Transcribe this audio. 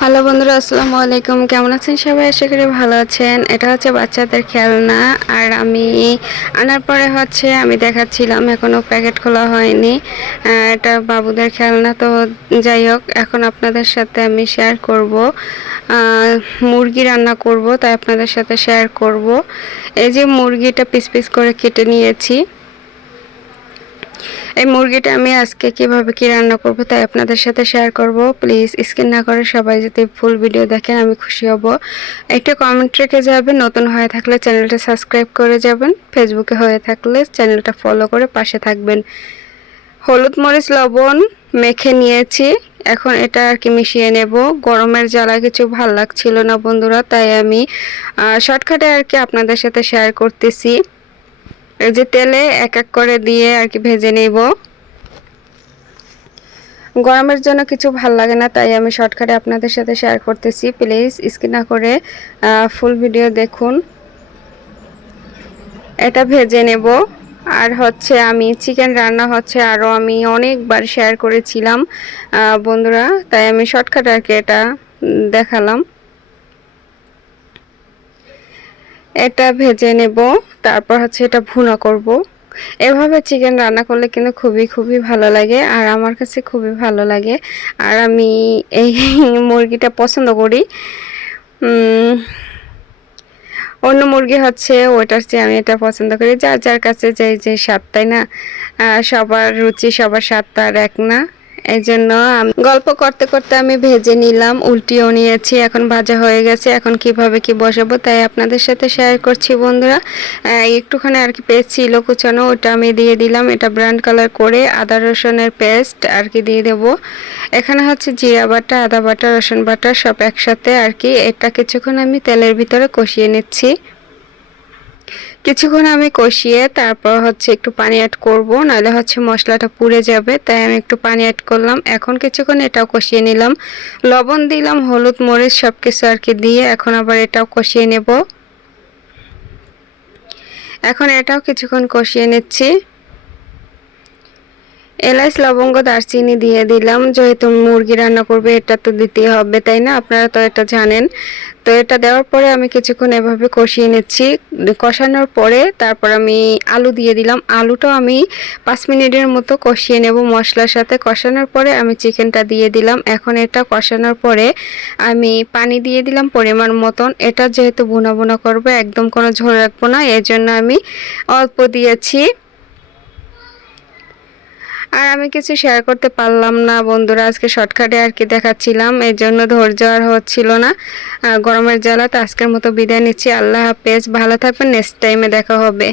Hello বন্ধুরা, আসসালামু আলাইকুম। কেমন আছেন সবাই? আশা করি ভালো আছেন। এটা হচ্ছে বাচ্চাদের খেলনা, আর আমি আনার পরে আমি দেখাচ্ছিলাম, এখনও প্যাকেট খোলা হয়নি। এটা বাবুদের খেলনা। তো যাই হোক, এখন আপনাদের সাথে আমি শেয়ার করব। মুরগি রান্না করব, তাই আপনাদের সাথে শেয়ার করব। এই যে মুরগিটা পিস পিস করে কেটে নিয়েছি। এই মুরগিটা আমি আজকে কিভাবে কি রান্না করব তাই আপনাদের সাথে শেয়ার করব। প্লিজ স্কিপ না করে সবাই যদি ফুল ভিডিও দেখেন আমি খুশি হব। একটা কমেন্ট রেখে যাবেন, নতুন হয়ে থাকলে চ্যানেলটা সাবস্ক্রাইব করে যাবেন, ফেসবুকে হয়ে থাকলে চ্যানেলটা ফলো করে পাশে থাকবেন। হলুদ মরিচ লবণ মেখে নিয়েছি, এখন এটা আর কি মিশিয়ে নেব। গরমের জ্বালা কিছু ভাল লাগছিল না বন্ধুরা, তাই আমি শর্টকাটে আর কি আপনাদের সাথে শেয়ার করতেছি। এই যে তেলে এক এক করে দিয়ে আর কি ভেজে নেব। গরমের জন্য কিছু ভাল লাগে না, তাই আমি শর্টকাটে আপনাদের সাথে শেয়ার করতেছি। প্লিজ স্কিপ না করে ফুল ভিডিও দেখুন। এটা ভেজে নেব। আর আমি চিকেন রান্না আরও আমি অনেকবার শেয়ার করেছিলাম বন্ধুরা, তাই আমি শর্টকাটে আর কি এটা দেখালাম। এটা ভেজে নেব, তারপর এটা ভুনা করব। এভাবে চিকেন রান্না করলে কিন্তু খুবই ভালো লাগে, আর আমার কাছে খুবই ভালো লাগে। আর আমি এই মুরগিটা পছন্দ করি। অন্য মুরগি ওটার চেয়ে আমি এটা পছন্দ করি। যার যার কাছে যে স্বাদ, তাই না? সবার রুচি সবার স্বাদ তো আর এক না। এই জন্য আমি গল্প করতে করতে আমি ভেজে নিলাম, উল্টিয়েও নিয়েছি। এখন ভাজা হয়ে গেছে, এখন কিভাবে কি বসাবো তাই আপনাদের সাথে শেয়ার করছি বন্ধুরা। একটুখানি আর কি পেস্ট ছিল কুচানো, ওটা আমি দিয়ে দিলাম। এটা ব্রাউন কালার করে আদা রসুনের পেস্ট আর কি দিয়ে দেব। এখানে জিরা বাটা, আদা বাটা, রসুন বাটা সব একসাথে আর কি। এটা কিছুক্ষণ আমি তেলের ভিতরে কষিয়ে নিচ্ছি। কিছুক্ষণ আমি কষিয়ে তারপর একটু পানি অ্যাড করব, নাহলে মশলাটা পুড়ে যাবে, তাই আমি একটু পানি অ্যাড করলাম। এখন কিছুক্ষণ এটাও কষিয়ে নিলাম, লবণ দিলাম, হলুদ মরিচ সব কিছু আর কি দিয়ে এখন আবার এটাও কষিয়ে নেব। এখন এটাও কিছুক্ষণ কষিয়ে নিচ্ছি। এলাচ, লবঙ্গ, দারচিনি দিয়ে দিলাম। যেহেতু মুরগি রান্না করবে এটা তো দিতেই হবে, তাই না? আপনারা তো এটা জানেন। তো এটা দেওয়ার পরে আমি কিছুক্ষণ এভাবে কষিয়ে নিচ্ছি। কষানোর পরে তারপর আমি আলু দিয়ে দিলাম। আলুটাও আমি 5 মিনিটের মতো কষিয়ে নেব মশলার সাথে। কষানোর পরে আমি চিকেনটা দিয়ে দিলাম। এখন এটা কষানোর পরে আমি পানি দিয়ে দিলাম পরিমাণ মতন। এটা যেহেতু ভুনা ভুনা করবে, একদম কোনো ঝোল রাখবো না, এর জন্য আমি অল্প দিয়েছি। আর আমি কিছু শেয়ার করতে পারলাম না বন্ধুরা, আজকে শর্টকাটে আর কি দেখাচ্ছিলাম, এই জন্য ধৈর্য আর হচ্ছিল না। গরমের জ্বালা। তো আজকের মতো বিদায় নিচ্ছি। আল্লাহ হাফেজ, ভালো থাকবেন, নেক্সট টাইমে দেখা হবে।